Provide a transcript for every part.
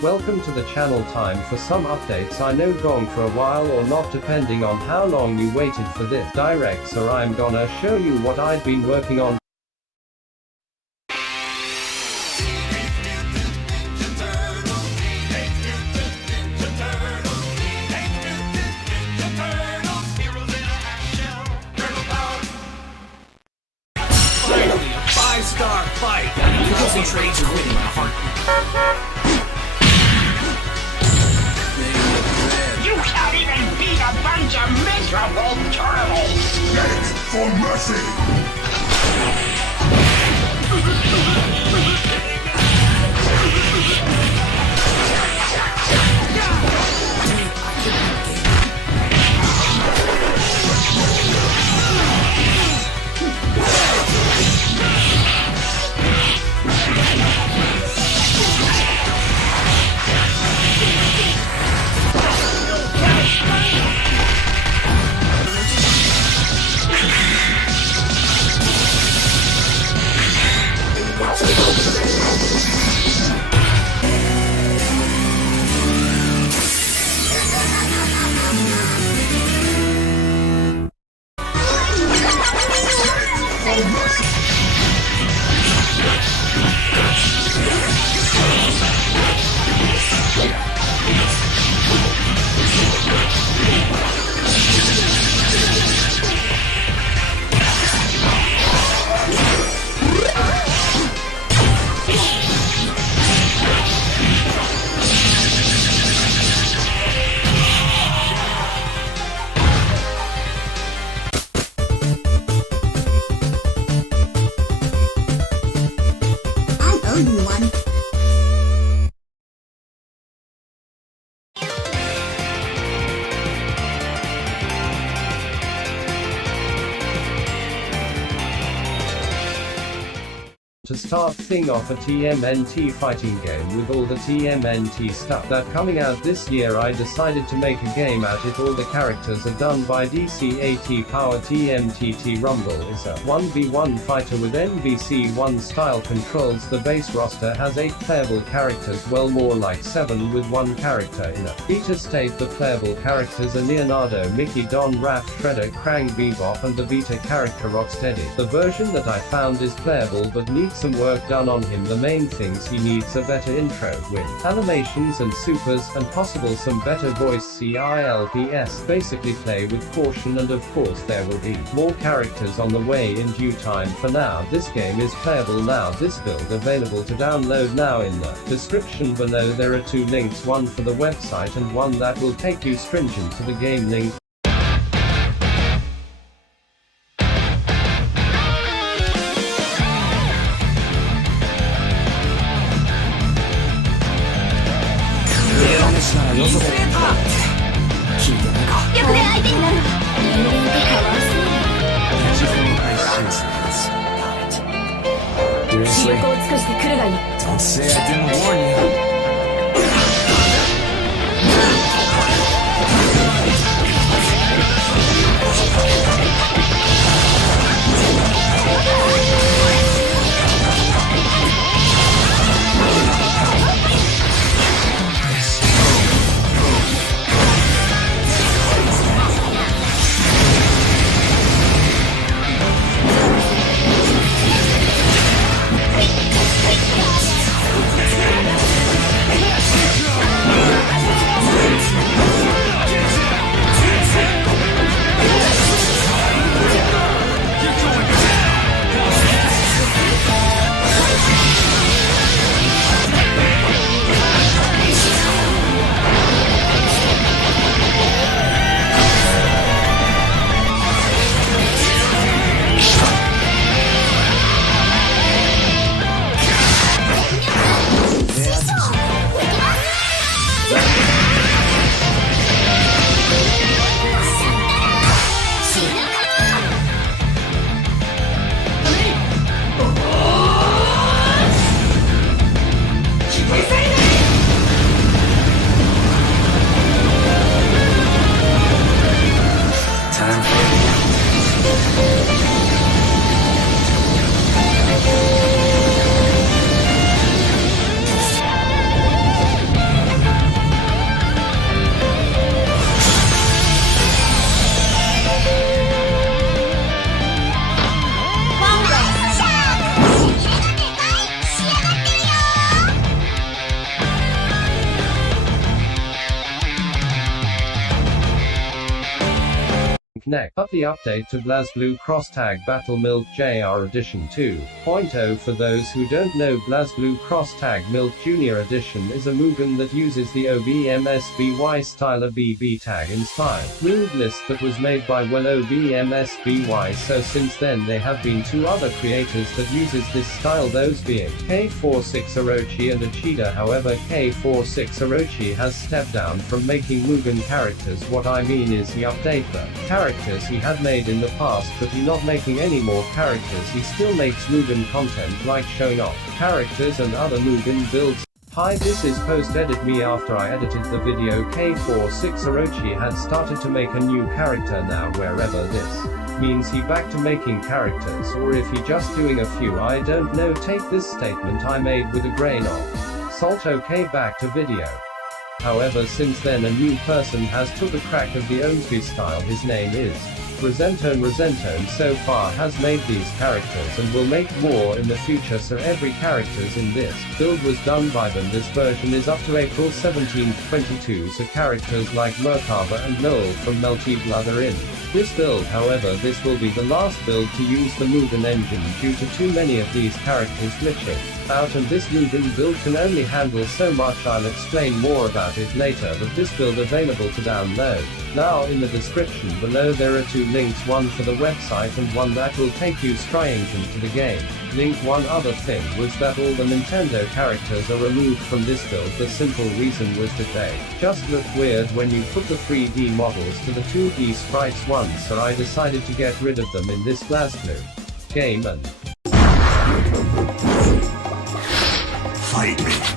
Welcome to the channel. Time for some updates. I know gone for a while or not depending on how long you waited for this direct, so I'm gonna show you what I've been working on. Finally, a 5-star fight! Concentrate to winning my heart. You can't even beat a bunch of miserable turtles! Beg for mercy! To start thing off, a TMNT fighting game with all the TMNT stuff that coming out this year. I decided to make a game out it. All the characters are done by DC Power. TMNT Rumble is a 1v1 fighter with MVC1 style controls. The base roster has 8 playable characters, well more like 7 with 1 character in a beta state. The playable characters are Leonardo, Mickey, Don, Raph, Shredder, Krang, Bebop, and the beta character Rocksteady. The version that I found is playable but needs some work done on him. The main things he needs a better intro with animations and supers, and possible some better voice CILPS. Basically play with caution, and of course there will be more characters on the way in due time. For now this game is playable now. This build available to download now. In the description below there are 2 links, one for the website and one that will take you stringent to the game link. Seriously? Don't say I didn't warn you. next up the update to BlazBlue Cross-Tag Battle MiltJr Edition 2.0. For those who don't know, BlazBlue Cross-Tag MiltJr Edition is a Mugen that uses the OBMSBY styler BB tag inspired mood list that was made by OBMSBY. So since then there have been two other creators that uses this style, those being K46 Orochi and A.K.A. However, K46 Orochi has stepped down from making Mugen characters. What I mean is he updated the characters he had made in the past, but he not making any more characters. He still makes Mugen content like showing off characters and other Mugen builds. Hi, this is post-edit me after I edited the video. K46 Orochi had started to make a new character now. Wherever this means he back to making characters, or if he just doing a few, I don't know. Take this statement I made with a grain of salt. Okay, back to video. However, since then a new person has took a crack of the Omsby style. His name is Resentone. So far has made these characters and will make more in the future, so every characters in this build was done by them. This version is up to April 17, 22, so characters like Merkava and Noel from MiltJr are in this build. However, this will be the last build to use the Mugen engine due to too many of these characters glitching out, and this Mugen build can only handle so much. I'll explain more about it later, but this build available to download now. In the description below there are two links, one for the website and one that will take you straight into the game. Link. One other thing was that all the Nintendo characters are removed from this build. The simple reason was that they just look weird when you put the 3D models to the 2D sprites once, so I decided to get rid of them in this BlazBlue game. And Fight me.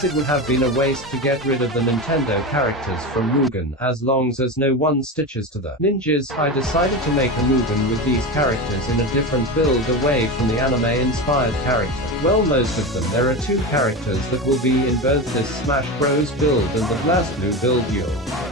since it would have been a waste to get rid of the Nintendo characters from Mugen, as long as no one stitches to the ninjas, I decided to make a Mugen with these characters in a different build away from the anime-inspired character. Well, most of them. There are two characters that will be in both this Smash Bros build and the BlazBlue build. You'll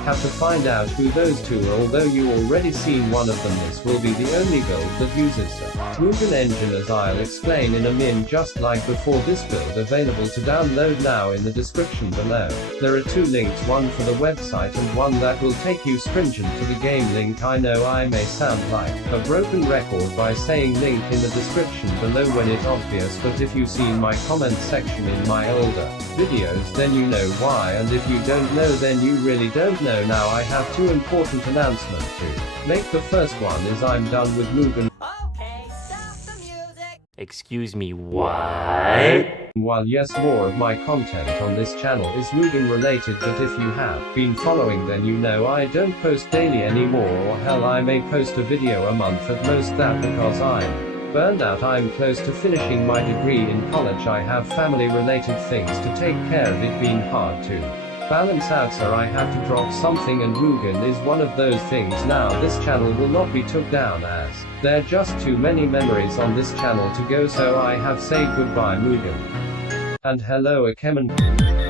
have to find out who those two are. Although you already seen one of them, this will be the only build that uses the Mugen engine, as I'll explain in a min. Just like before, this build available to download now in the description below. There are two links, one for the website and one that will take you stringent to the game link. I know I may sound like a broken record by saying link in the description below when it's obvious, but if you've seen my comment section in my older videos, then you know why, and if you don't know, then you really don't know. Now I have two important announcements to make. The first one is I'm done with Mugen. Okay, stop the music. Excuse me, what? While yes, more of my content on this channel is Mugen related, but if you have been following, then you know I don't post daily anymore, or hell, I may post a video a month at most. That because I'm burned out. I'm close to finishing my degree in college. I have family related things to take care of. It being hard to balance out, so I have to drop something, and Mugen is one of those things. Now this channel will not be took down, as there are just too many memories on this channel to go, so I have say goodbye Mugen. And hello A.K.A.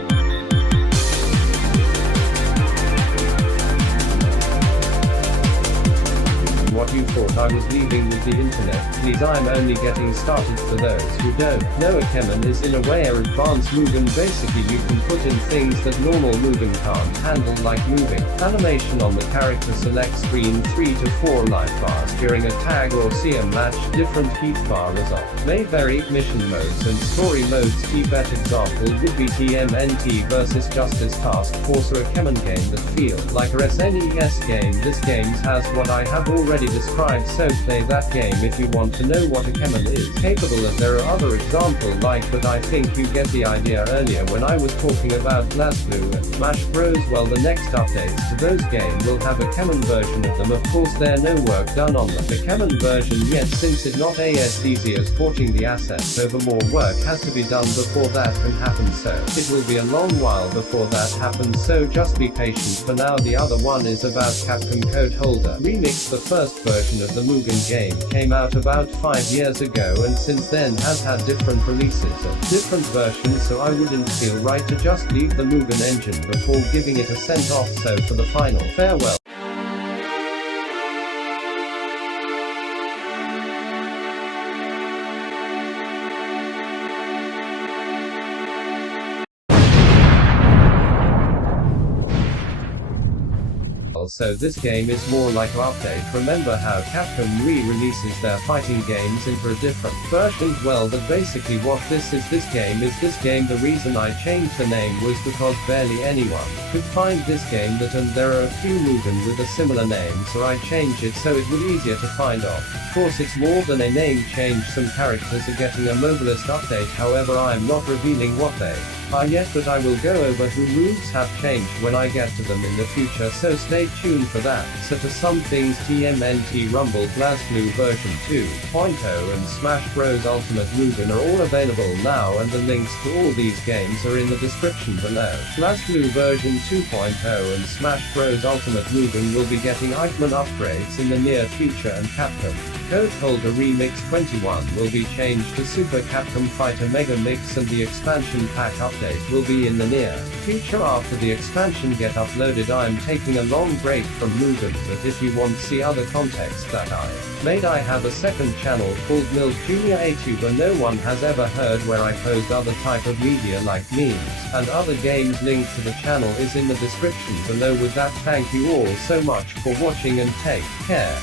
what you thought I was leaving with the internet. Please, I'm only getting started. For those who don't know, A.K.A is in a way a advanced Mugen. Basically you can put in things that normal Mugen can't handle, like moving animation on the character, select screen 3 to 4 life bars during a tag or see a match, different heat bar result. May vary. Mission modes and story modes. Key bet example would be TMNT versus Justice Task Force, or A.K.A game that feel like a SNES game. This game has what I have already described, so play that game if you want to know what A.K.A is capable of. There are other examples but I think you get the idea. Earlier when I was talking about BlazBlue and Smash Bros, well, the next updates to those games will have A.K.A version of them. Of course there no work done on the A.K.A version yet, since it's not as easy as porting the assets over. More work has to be done before that can happen, so it will be a long while before that happens, so just be patient. For now, the other one is about Capcom Code Holder Remix. The first version of the Mugen game came out about 5 years ago, and since then has had different releases of different versions, so I wouldn't feel right to just leave the Mugen engine before giving it a send off. So for the final farewell. So this game is more like an update. Remember how Capcom re-releases their fighting games into a different version? Well, that basically what this is. This game, the reason I changed the name was because barely anyone could find this game, and there are a few Mugen with a similar name, so I changed it so it was easier to find off. Of course it's more than a name change, some characters are getting a mobilist update, however I'm not revealing what they are yet, but I will go over who moves have changed when I get to them in the future, so stay tuned for that. So for some things, TMNT Rumble, BlazBlue version 2.0 and Smash Bros Ultimate Mugen are all available now, and the links to all these games are in the description below. BlazBlue version 2.0 and Smash Bros Ultimate Mugen will be getting item upgrades in the near future, and Capcom Code Holder Remix 21 will be changed to Super Capcom Fighter Mega Mix, and the expansion pack update will be in the near future. After the expansion get uploaded, I'm taking a long break from Mugen, but if you want to see other context that I made, I have a second channel called MiltJr, a tuber no one has ever heard, where I post other type of media like memes and other games. Link to the channel is in the description below. With that, thank you all so much for watching and take care.